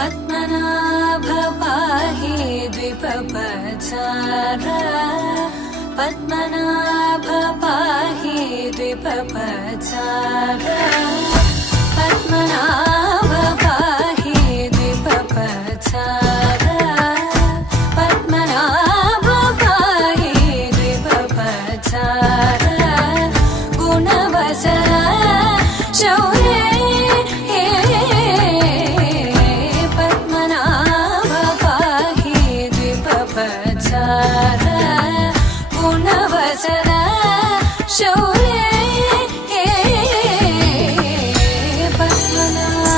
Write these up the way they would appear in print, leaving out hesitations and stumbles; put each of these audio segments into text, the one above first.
पद्मनाभ पाहि द्विपपचार पद्मनाभ पाहि द्विपपचार पद्मनाभ पाहि द्विपपचार पद्मनाभ पाहि द्विपपचार गुणवचन शौर्ये शौर्ये पद्मनाभ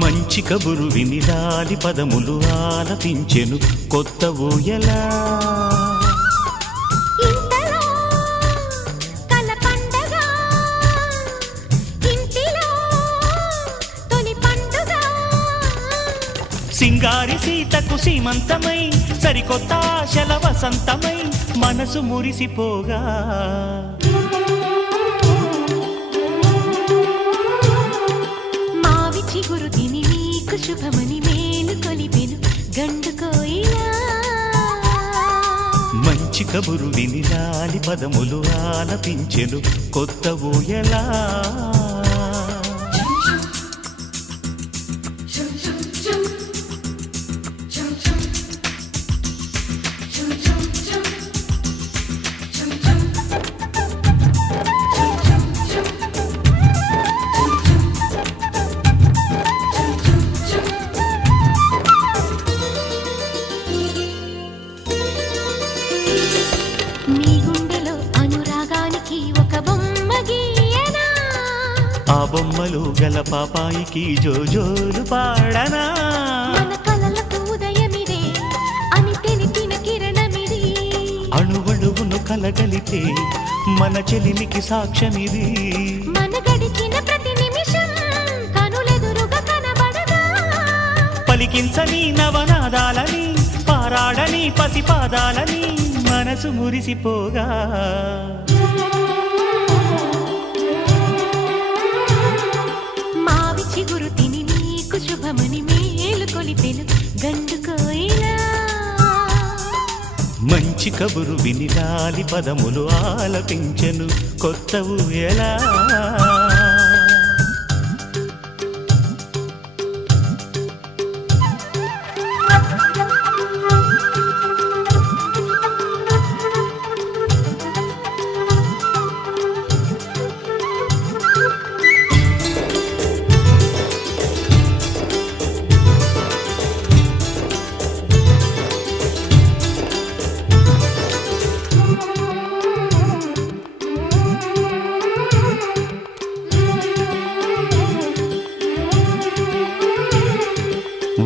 మంచి కబురు విని లాలి పదములు ఆలపించెను కొత్త ఊయలా. సింగారి సీతకు సీమంతమై సరికొత్త ఆశల వసంతమై మనసు మురిసిపోగా. శుభమని మేలు కొలిపెను గండు కోయిలా. మంచి కబురు విని లాలి పదములు ఆలపించెను కొత్త ఊయలా. ఆ బొమ్మలు గల పాపాయికి జోజోలు పాడనా. మన కలలకు ఉదయమిదే అని తెలిపిన కిరణమిది. అణువణువును కలగలితే మన చెలిమికి సాక్ష్యమిది. మన గడిచిన ప్రతి నిమిషం కనులెదురుగా కనబడగా. పలికించని నవనాదాలని పారాడని పసిపాదాలని మనసు మురిసిపోగా. చిగురు తిని నీకు శుభమని మేలు కొలిపెను గండు కోయిలా. మంచి కబురు విని లాలి పదములు ఆలపించెను కొత్త ఊయలా.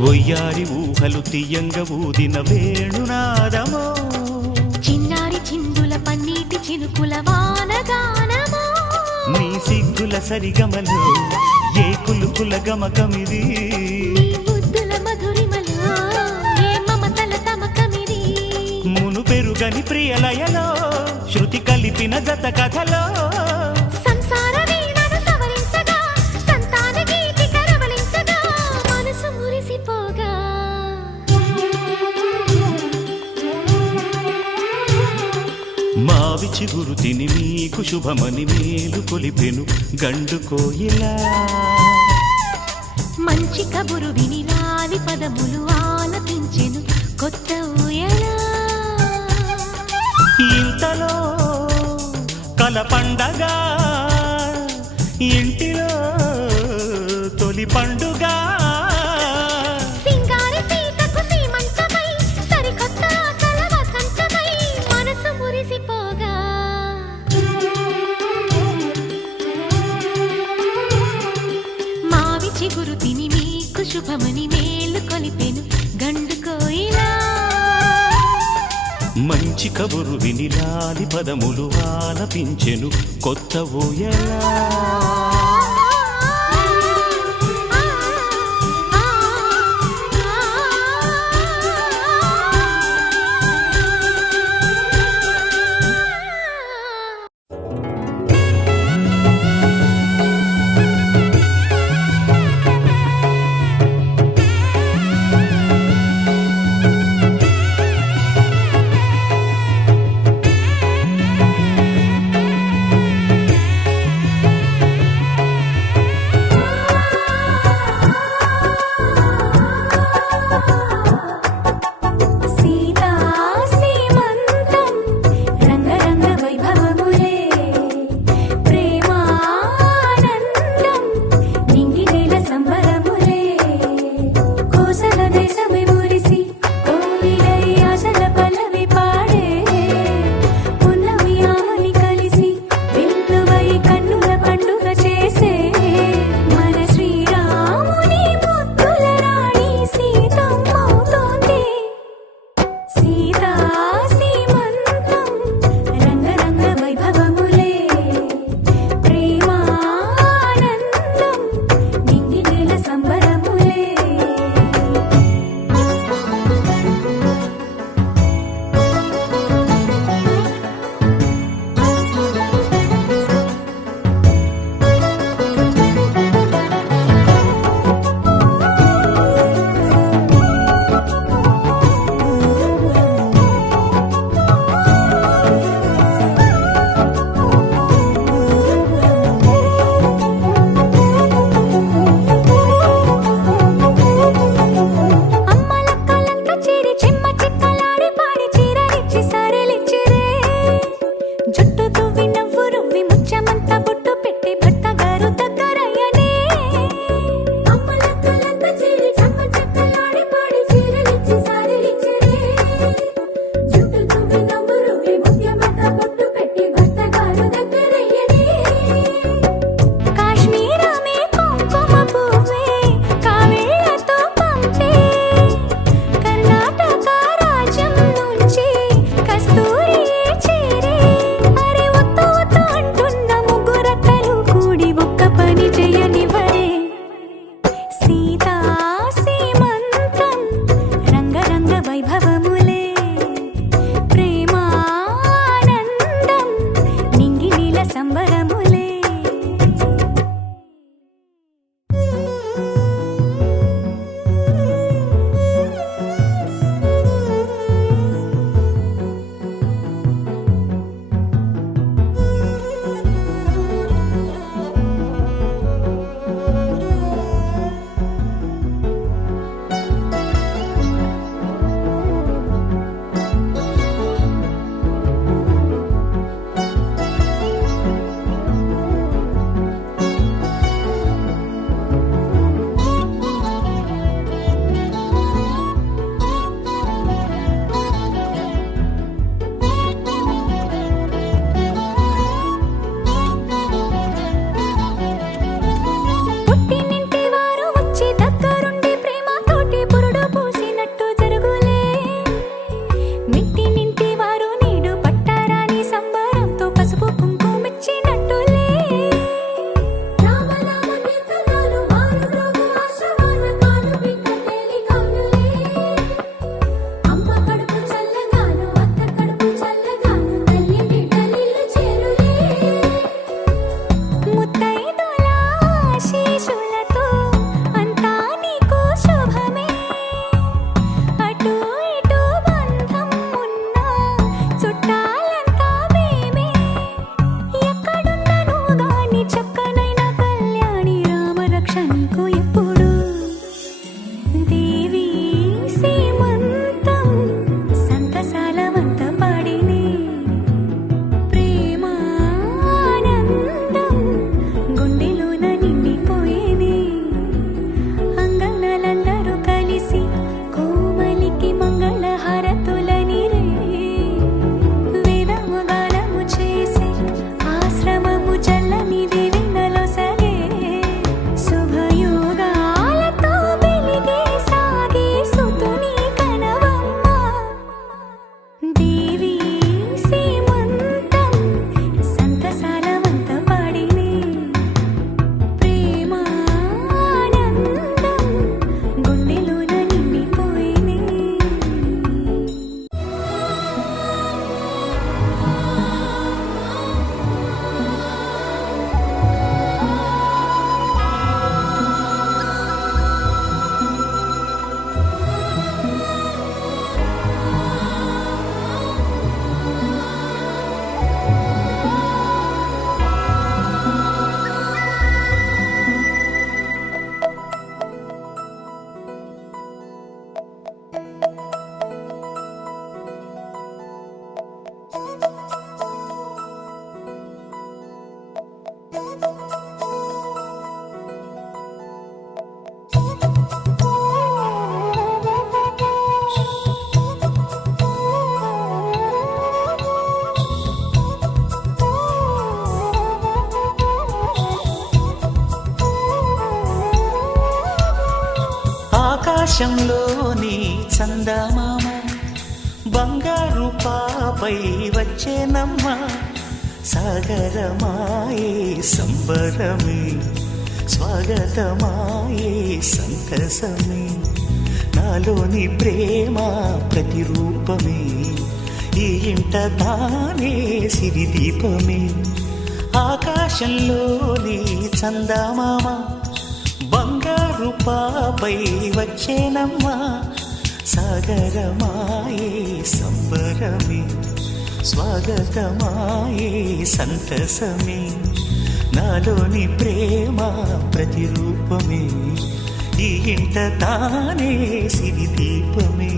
ఒయ్యారి ఊహలు తీయంగ ఊదిన వేణునాదమో. చిన్నారి చిందుల పన్నీటి చినుకుల వానగానమో. నీ సిగ్గుల సరిగమలు ఏ కులుకుల గమకమిది. నీ బుద్ధుల మధురిమలో ఏ మమతల తమకమిది. మును పెరుగని ప్రియలయలో శృతి కలిపిన జత కథలో. సంసార వీణను సవరించగా సంతాన గీతి కరవలించగా మనసు మురిసిపోగా. మావి చిగురు తిని నీకు శుభమని మేలు కొలిపెను గండు కోయిలా. మంచి కబురు విని లాలి పదములు ఆలపించెను కొత్త ఊయలా. ఇంతలో కల పండగ ఇంటిలో తొలి పండుగ. సింగారి సీతకు సీమంతమై సరికొత్త ఆశల వసంతమై మనసు మురిసిపోగా. మావి చిగురు తిని నీకు శుభమని మేలు కొలిపెను గండు కోయిలా. మంచి కబురు విని లాలి పదములు ఆలపించెను కొత్త ఊయలా. ఆకాశంలోని చందమామ బంగారు పాపై వచ్చేనమ్మ సాగరమాయే సంబరమే స్వాగతమాయే సంతసమే నాలోని ప్రేమ ప్రతిరూపమే ఈ ఇంట తానే సిరిదీపమే ఆకాశంలోని చందమామ బంగారు పాపై వచ్చేనమ్మా సాగరమాయే సంబరమే స్వాగతమాయే సంతసమే నాలోని ప్రేమ ప్రతిరూపమే ఈ ఇంట తానే సిరిదీపమే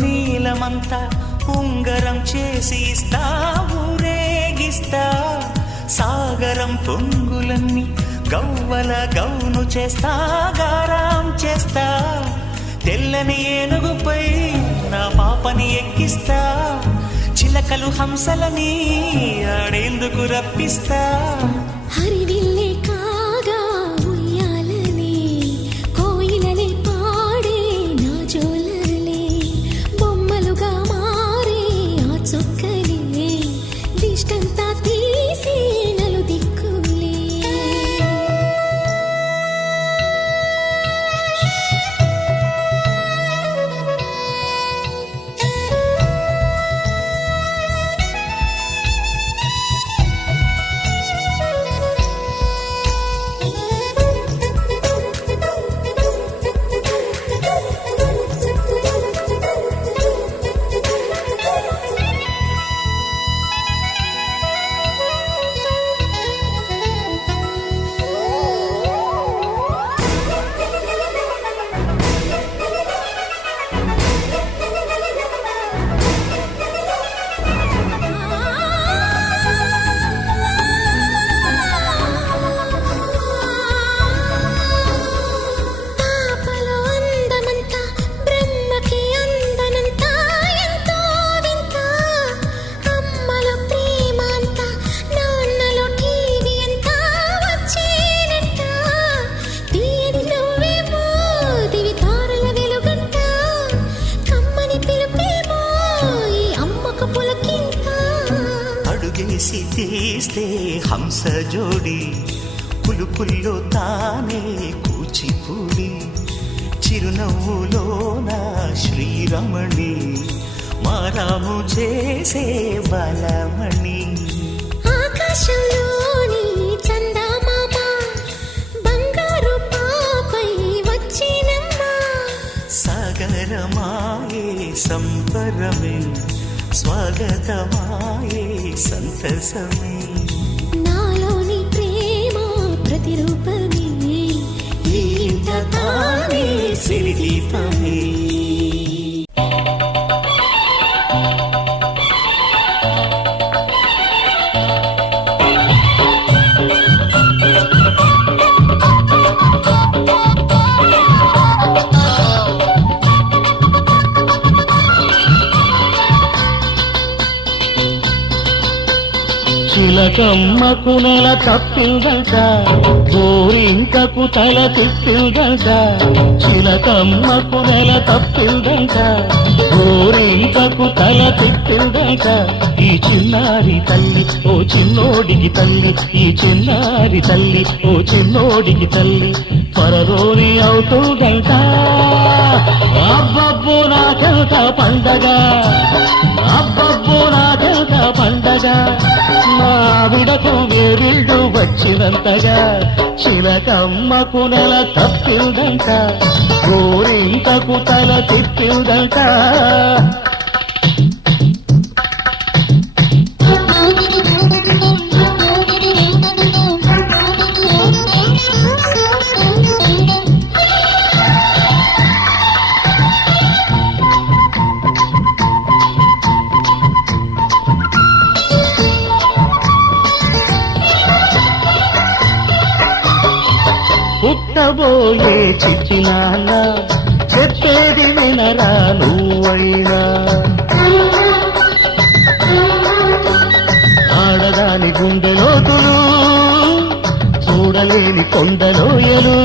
నీలమంతా ఉంగరం చేసి ఇస్తా ఊరేగిస్తా సాగరం పొంగులన్నీ గవ్వల గౌను చేస్తా గారాం చేస్తా తెల్లని ఏనుగుపై నా పాపని ఎక్కిస్తా చిలకలు హంసలని ఆడేందుకు రప్పిస్తా హరివిల్లే కాగా ఉయ్యాలనే కోయిలలే పాడే నా జోలలే బొమ్మలుగా మారే ఆ చుక్కలే దిష్టంతా తీసి నలు దిక్కులే అడుగేసి తీస్తే హంస జోడి పులుపుల్లో తానే కూచిపూడి చిరునవ్వులోన శ్రీరమణి మారాము చేసే బలమణి ఆకాశంలోని చందమామ బంగారు పాపై వచ్చినమ్మా సాగరమాయే సంబరమే స్వాగతమాయే సంతసమే నాలోని ప్రేమ ప్రతిరూపమే ఈ ఇంట తానే సిరిదీపమే చిలకమ్మకు నెల తప్పిందట గోరింకకు తల తిప్పిందట చిలకమ్మకు నెల తప్పిందట గోరింకకు తల తిప్పిందట ఈ చిన్నారి తల్లి ఓ చిన్నోడికి తల్లి ఈ చిన్నారి తల్లి ఓ చిన్నోడికి తల్లి త్వరలోని అవుతుందంట అబ్బబ్బో నాకెంత పండగ అబ్బబ్బో నాకెంత పండగ మావిడకు వేరిళ్ళు వచ్చినంతగా చిలకమ్మకు నెల తప్పిందంట గోరింకకు తల తిప్పిందంట పుట్టబోయే చిట్టి నాన్న చెప్పేది వినరా నువ్వైనా ఆడదాని గుండెలోతులు చూడలేని కొండలోయలు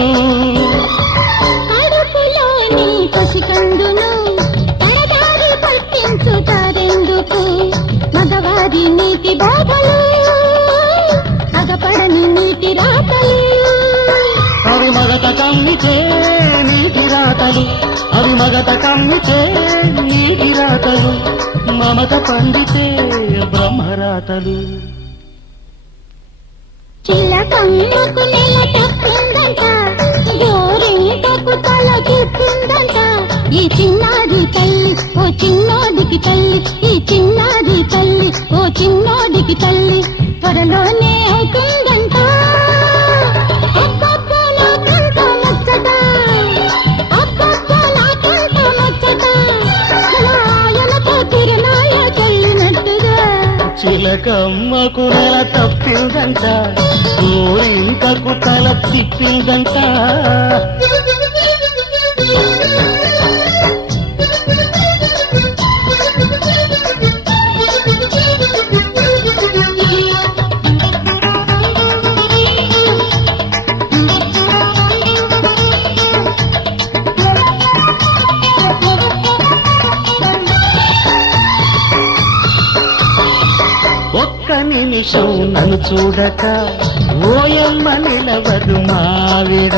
కడుపులోని పసికందును పరదారి పట్టించుతారెందుకు మగవారి నీటి బాధలు మగపడని నీటి రాతలు అవి మగత కమ్మితే నీటి రాతలు అవి మగత కమ్మితే నీటి రాతలు మమత పండితే బ్రహ్మరాతలు చిలకమ్మకు నెల తప్పిందంట గోరింకకు తల చెప్పిందంట ఈ చిన్నారి తల్లి ఓ చిన్నోడికి తల్లి ఈ చిన్నారి తల్లి ఓ చిన్నోడికి తల్లి త్వరలోనే అవుతుందంట అబ్బబ్బో నాకెంత ముచ్చట అబ్బబ్బో నాకెంత ముచ్చట నాయనతో తిరునాయ చల్లినట్టుగా చిలకమ్మకు నెల తప్పిందంట గోరింకకు తల తిప్పిందంట ఒక్క నిమిషం నన్ను చూడక ఓయమ్మ నిలవదు మావిడ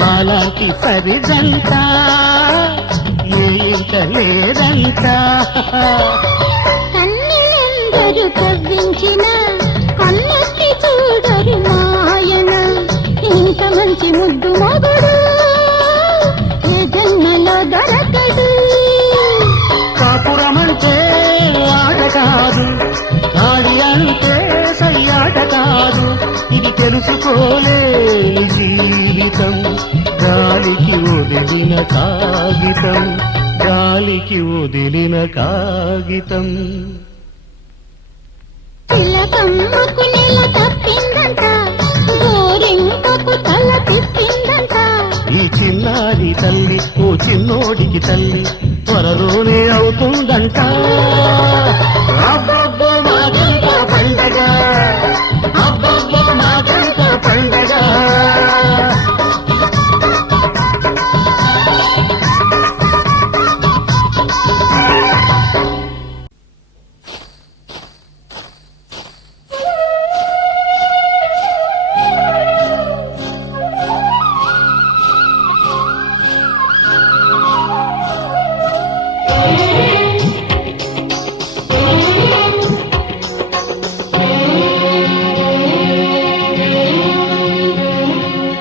మాలాంటి సరిదంట ఇంక లేదంట కన్నెలందరూ కవ్వించిన కన్నెత్తి చూడరు మాయన ఇంత మంచి ముద్దు మొగుడు ఏ జన్మలో దొరకడు కాపురమంటే ఆట కాదు గాడి అంటే సయ్యాట కాదు ఇది తెలుసుకోలే జీవితం గాలికి వదిలిన కాగితం గాలికి వదిలిన కాగితం చిలకమ్మకు నెల తప్పిందంట గోరింకకు తల తిప్పిందంట ఈ చిన్నారి తల్లి ఓ చిన్నోడికి తల్లి త్వరలోనే అవుతుందంట అబ్బబ్బో మాకంత పండగ అబ్బబ్బో మాకంత పండగ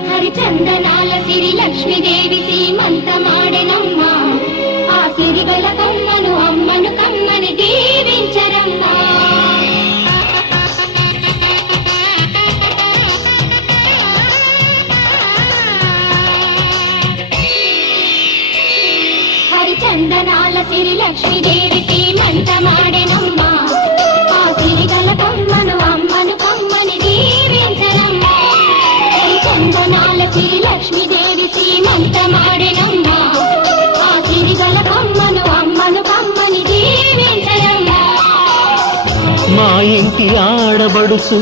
హరిచందనాల సిరి లక్ష్మీదేవి సీమంతమాడెనమ్మ ఆ సిరిగల కమ్మను అమ్మను కమ్మని దీవించరమ్మా హరిచందనాల సిరి లక్ష్మీదేవి సీమంతమాడెనమ్మ ఆ సిరిగల కమ్మను అమ్మను కమ్మని దీవించరమ్మా చందనాల సిరి లక్ష్మీదేవి సీమంతమాడెనమ్మ ఆ సిరిగల కమ్మను అమ్మను కమ్మని దీవించరమ్మా మా ఇంటి ఆడబడుచు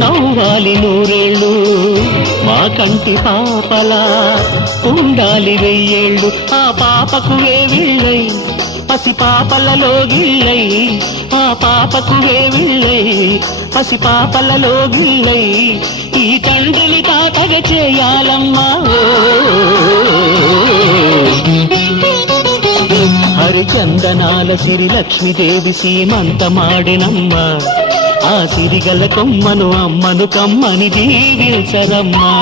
నవ్వాలి నూరేళ్ళు మా కంటి పాపలా ఉండాలి వెయ్యేళ్ళు ఆ పాపకు వేవిళ్ళై పసి పాపలలో గిళ్ళై ఆ పాపకు వేవిళ్ళై పసి పాపలలో గిళ్ళై ఈ తండ్రిని తాతగ చేయాలమ్మా హరిచందనాల సిరి లక్ష్మీదేవి సీమంతమాడినమ్మ ఆ సిరిగల కొమ్మను అమ్మను కమ్మని దీవించరమ్మా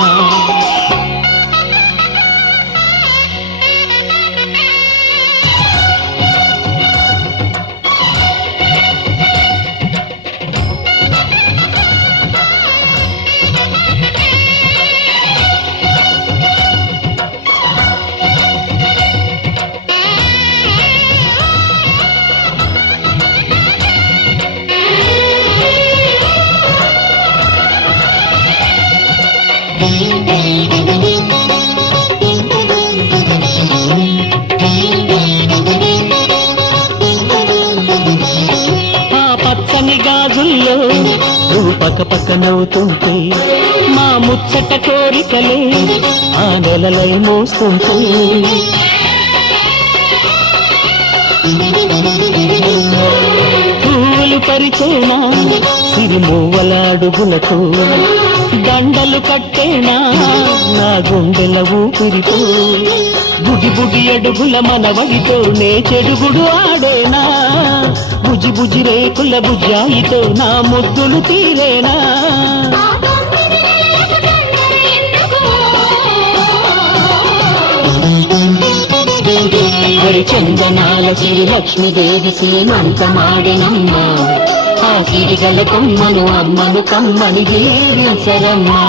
ఆ పచ్చని గాజుల్లో నువ్వు పక్క నవ్వుతుంటే మా ముచ్చట కోరికలే ఆ నెలలై మోస్తుంటే పూలు పరిచేనా సిరిమూవలాడుగులకు దండలు కట్టేనా నా గుండెల ఊపిరితో బుడి బుడి అడుగుల మనవడితో నే చెడుగుడు ఆడేనా బుజి బుజి రేకుల బుజ్జాయితో నా ముద్దులు తీరేనా చందనాల సిరి లక్ష్మీదేవి సీమంతమాడినమ్మ ఆ సిరిగల కొమ్మను అమ్మను కమ్మని దీవించరమ్మా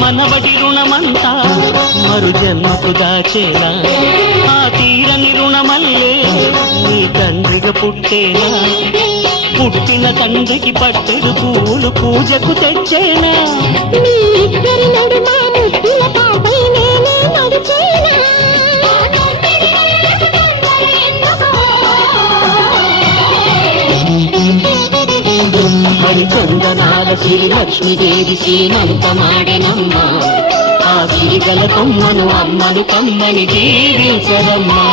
మనవడి రుణమంతా మరు జన్మకు దాచేనా ఆ తీరని రుణమల్లే నీ తండ్రిగా పుట్టేనా పుట్టిన తండ్రికి పట్టెడు పూలు పూజకు తెచ్చేనా మరి చందనాల సిరి లక్ష్మీదేవి సీమంతమాడినమ్మ ఆ సిరిగల కొమ్మను అమ్మను కమ్మని జీవించరమ్మా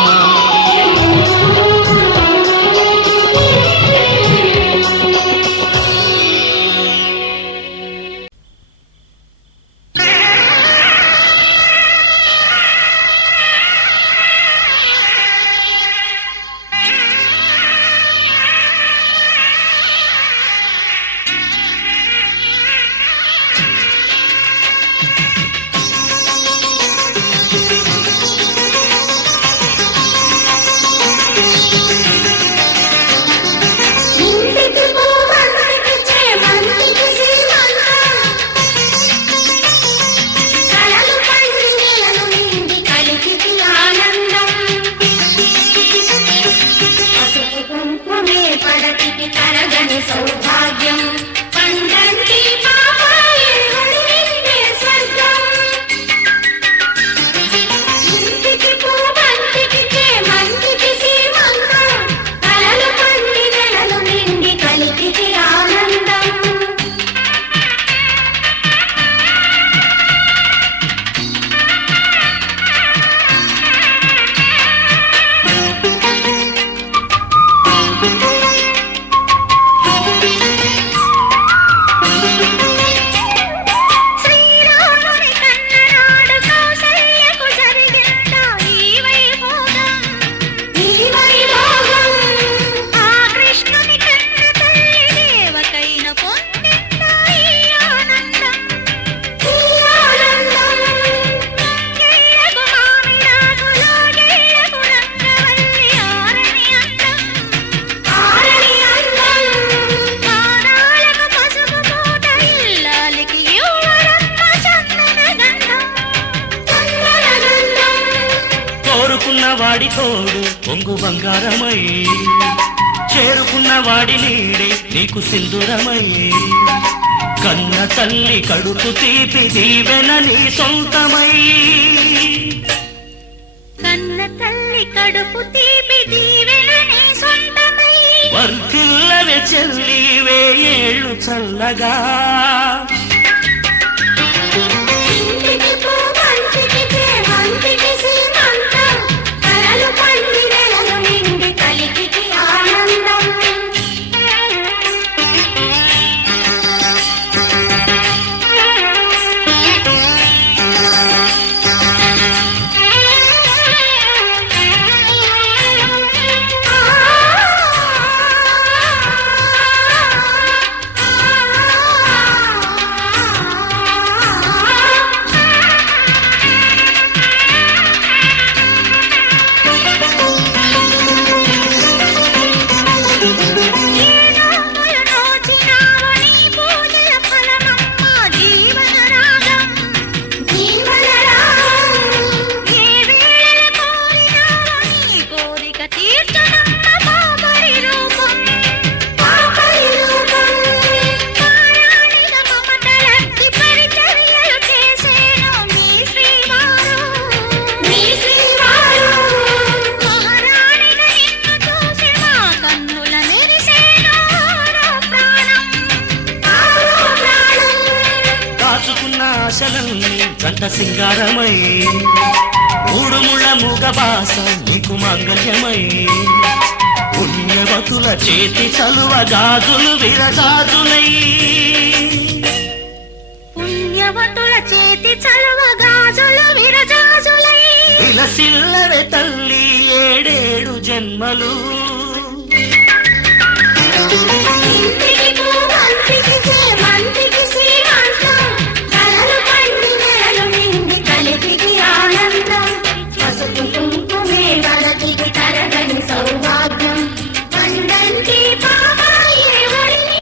వాడి తోడు పొంగు బంగారమై చేరుకున్న వాడి నీడే నీకు సింధూరమై కన్న తల్లి కడుపు తీపి దీవెన నీ సొంతమై కన్న తల్లి కడుపు తీపి దీవెన నీ సొంతమై వర్ధిల్లవే చెల్లి వేయేళ్ళు చల్లగా కంట సింగారమై మూడు ముళ్ళ మూగ బాస నీకు మంగళ్యమై పుణ్యవతుల చేతి చలువ గాజులు విరజాజులై పుణ్యవతుల చేతి చలువ గాజులు విరజాజులై విలసిల్లవే తల్లి ఏడేడు జన్మలు ఇంటికి పూవంతికి చేమంతికి శ్రీమంతం కలలు పండి నెలలు నిండి కలిపికి ఆనందం పసుపు కుంకుమే వలతికి తరగని సౌభాగ్యం పండంటి పాపాయి ఎవరిని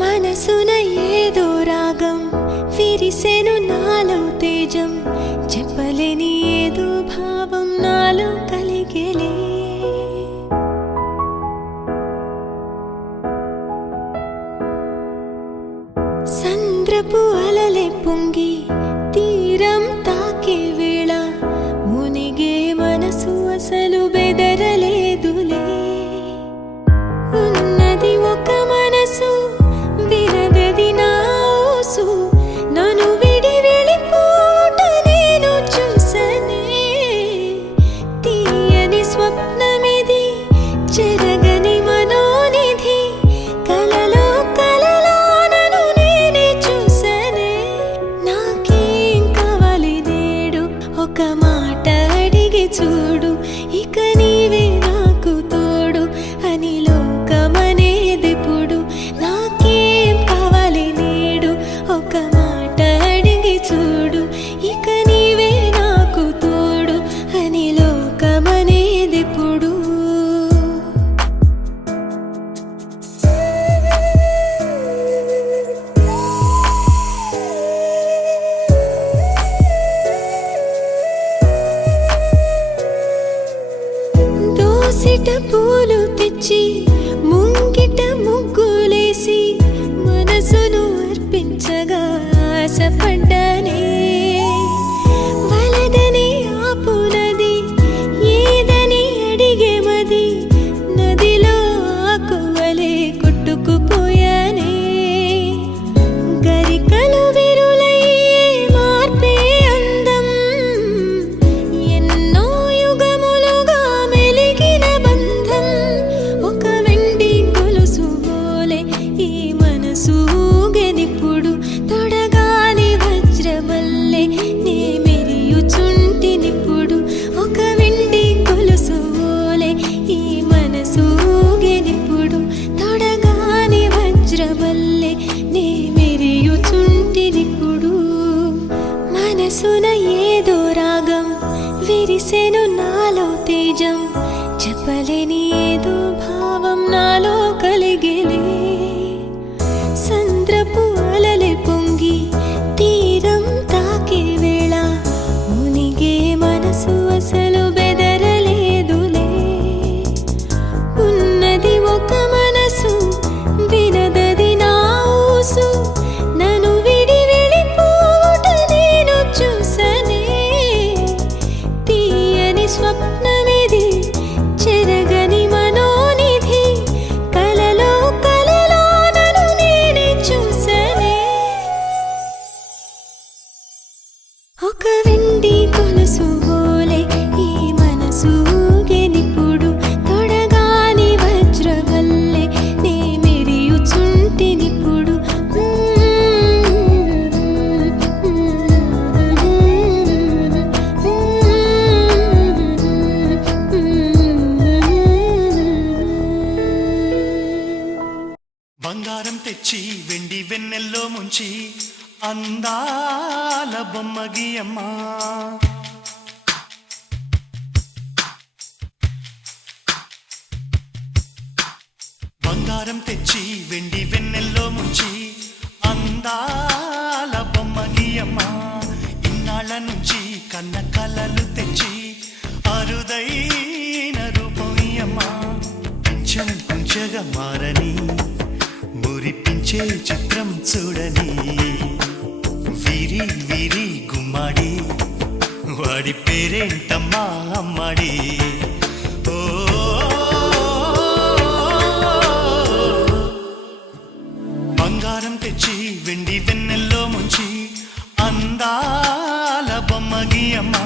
మనసున ఏదో రాగం విరిసెను నాలో తేజం చెప్పలేని ఏదో భావం నాలో కలిగేలే సంద్రపు అలలే పొంగి తీరం తాకే వేళ మునిగే మనసు అసలు బెదరలేదులే ఉన్నది ఒక మనసు వినదది నా ఊసు నన్ను విడి వెళ్ళిపోట నేను చూసనే తీయని స్వప్నమిది చెరగని మనోనిధి కలలో కలలో నన్ను నేనే చూసనే నాకేం కావాలి నేడు ఒక మాట అడిగి చూడు ఇక నీవే నాకు తోడు అని లోకమనేదిప్పుడు నాకేం కావాలి నేడు ఒక మాట అడిగి చూడు ఇక నీవే నాకు తోడు అని లోకమనేదిప్పుడు దోసిట పూలు తెచ్చి ముంగిట ముగ్గులేసి మనసును అర్పించగా ఆశపడ్డానే వలదని ఆపునది ఏదని అడిగే మది నదిలో ఆకువలే కొట్టుకుపోయానే గరికలు విరులయ్యే మార్పే అందం ఎన్నో యుగములుగా మెలిగిన బంధం ఒక వెండి గొలుసు బోలే ఈ మనసు ఊగెనిప్పుడు తొడగాని వజ్రమల్లె నే మెరియుచుంటినిప్పుడు ఒక వెండి గొలుసు బోలే ఈ మనసు ఊగెనిప్పుడు తొడగాని వజ్రమల్లె నే మెరియుచుంటినిప్పుడు మనసున ఏదో రాగం విరిసెను నాలో తేజం చెప్పలేని ఏదో భావం నాలో కలిగేలే సంద్రపు అలలే పొంగి తీరం తాకే వేళ మునిగే మనసు అసలు బెదరలేదులే ఉన్నది ఒక మనసు వినదది నా ఊసు నన్ను విడి వెళ్ళిపోట నేను చూసనే తీయని స్వప్నమిది చెరగని మనోనిధి కలలో కలలో నన్ను నేనే చూసనే ఒక వెండి గొలుసు బోలే ఈ మనసు ఊగెనిప్పుడు తొడగాని వజ్రవల్లె నే మెరియుచుంటినిప్పుడు బంగారం తెచ్చి వెండి వెన్నెల్లో ముంచి అందాల బొమ్మ గీయమ్మా బంగారం తెచ్చి వెండి వెన్నెల్లో ముంచి అందాల బొమ్మ గీయమ్మా ఇన్నాళ్ళ నుంచి కన్న కలలు తెచ్చి అరుదైన రూపం ఇయ్యమ్మా కొంచెం కొంచెం పరీక్షగా మారని మురిపించే చిత్రం చూడని వీరి వీరి గుమ్మాడి వాడి పేరేంటమ్మా అమ్మాడి ఓ బంగారం తెచ్చి వెండి వెన్నెల్లో ముంచి అందాల బొమ్మగి అమ్మా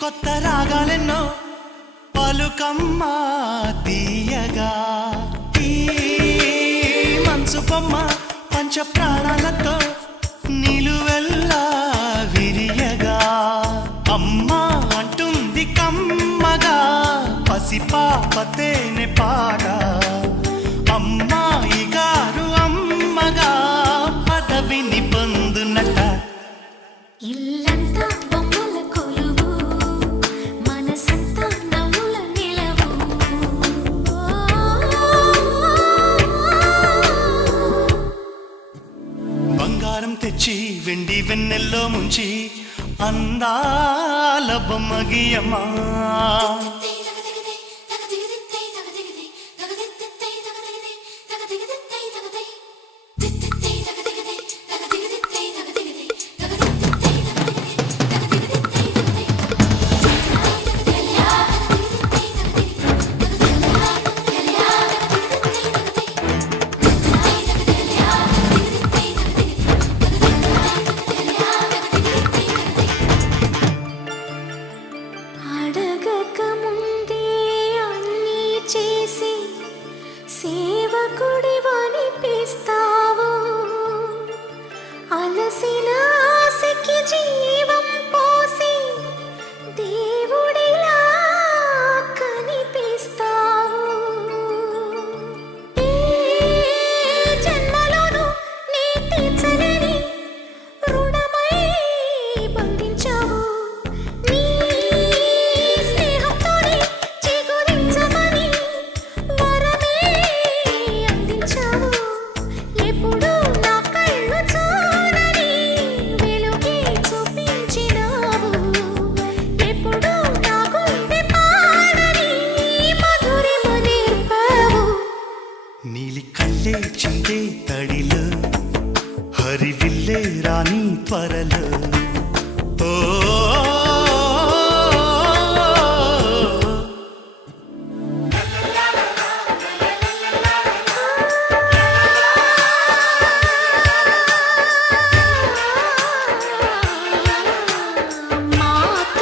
కొత్త రాగాలెన్నో పలుకమ్మ తీయగా ఈ మనసు బొమ్మ పంచ ప్రాణాలతో నిలువెల్లా విరియగా అమ్మా అంటుంది కమ్మగా పసిపాపతేనే పాట అమ్మాయి గారు అమ్మగా పదవిని పొందునట ఇల్లంతా బొమ్మల కొలువు మనసంతా నవ్వుల నిలవు బంగారం తెచ్చి వెండి వెన్నెల్లో ముంచి అందాల బొమ్మగియమ్మా సేవకుడివనిపిస్తావు అలసిన ఆశకి జీవం పోసి దేవుడిలా కనిపిస్తావు ఏ జన్మలోనూ నీ తీర్చలేని రుణమై బంధించావు నీ స్నేహంతోనే చిగురించమని వరమే అందించావు ఎప్పుడు నా కళ్ళు చూడని వెలుగే చూపించినావు ఎప్పుడు నా గుండె పాడని మధురిమ నేర్పావు నీలి కళ్ళే చిందే తడిలో హరివిల్లే రాణి త్వరలో ఓ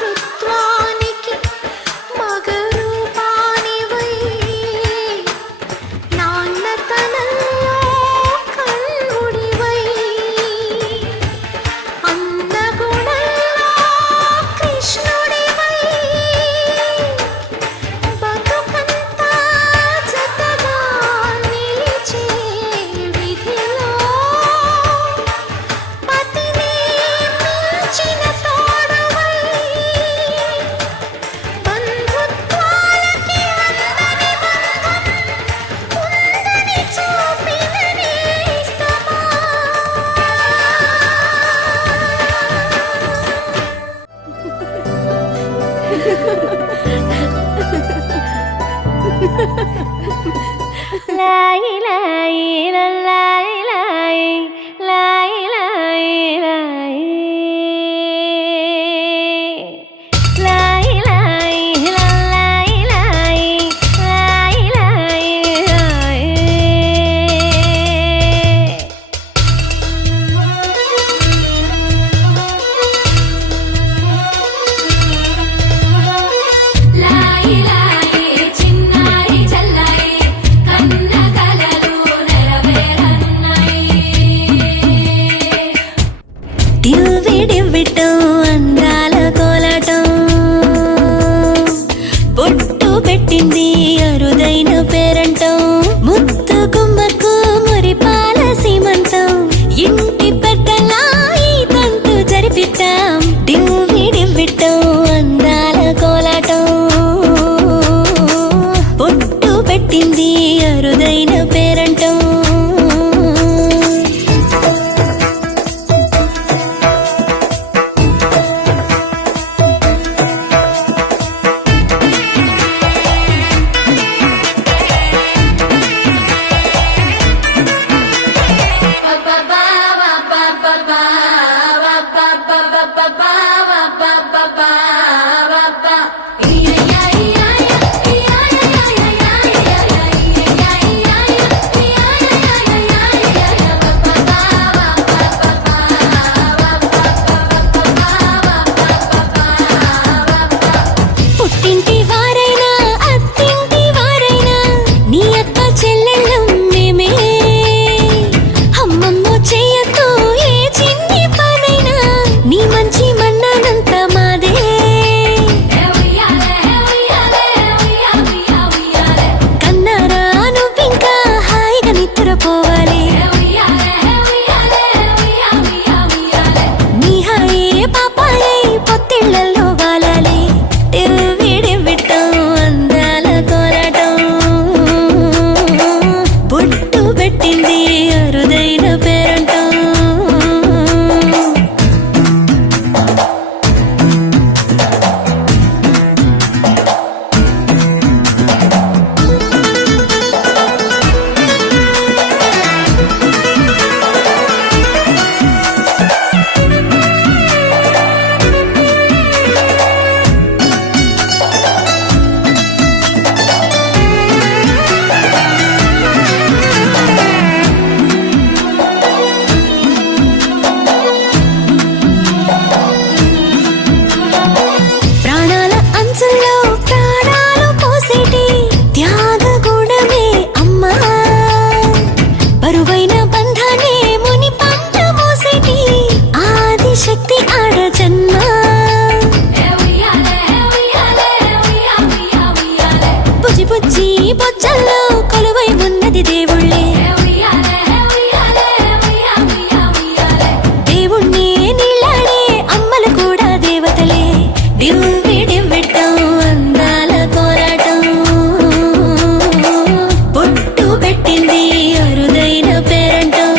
మాతృత్వానికి మగరూపానివై నాన్నతనంలో కన్నుడివై అన్నగుణంలో కృష్ణుడివై బతుకంతా జతగా నిలిచే విధిలో పతిని మించిన తోడువై బంధుత్వాలకి అందని బంధం ఉందని చూపిన నేస్తమా లాయి లాయి లాయి లాయి లాయి లాయి లాయి లాయి లాయి లాయి లాయి లాయి లాయి బొజ్జల్లో కొలువై ఉన్నది దేవుళ్ళే దేవుణ్ణి నీళ్ళాడే అమ్మలు కూడా దేవతలే దివ్వి దివ్వెట్టం అందాల పోరాటం పొట్టు పెట్టింది అరుదైన పేరంటం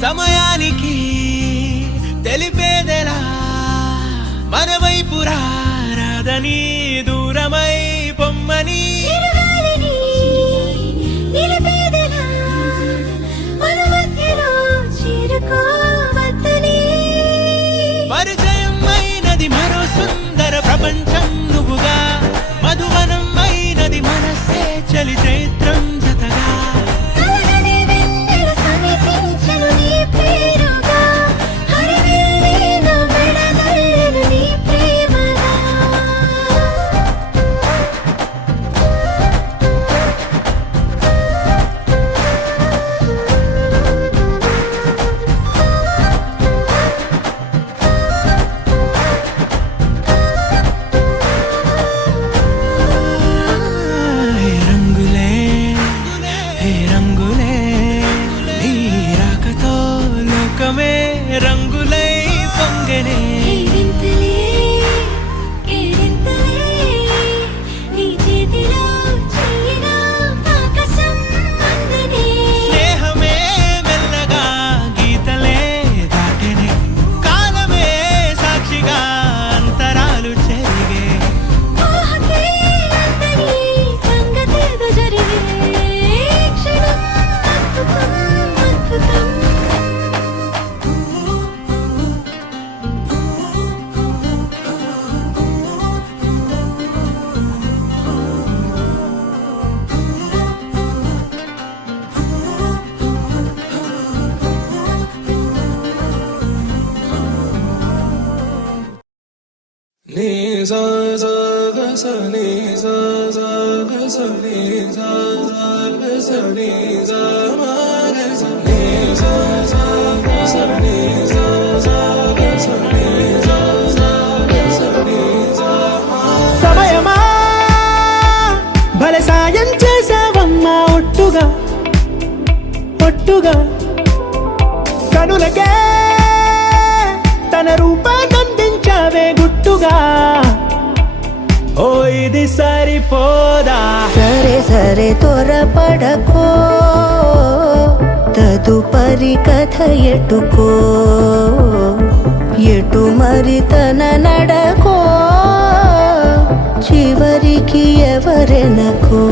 సమయానికి తెలిపేదెలా మన వైపు రాదని దూరమై పొమ్మని పరిచయం అయినది మరో సుందర ప్రపంచం నువ్వుగా మధువనం అయినది మనసే చలి చైత్రం జతగా రంగులై పొంగనే స్నేహమే మెల్లగా గీతలే దాటెనే కాలమే సాక్షిగా అంతరాలు చెరిగే సమయమా భలే సాయం చేసావమ్మా ఒట్టుగా ఒట్టుగా కనులకే తన రూపాన్నందించావే గుట్టుగా ఓ ఇది సరిపోదా సరే సరే త్వరపడకో తదుపరి కథ ఎటుకో ఎటు మరి తన నడకో చివరికి ఎవరెనకో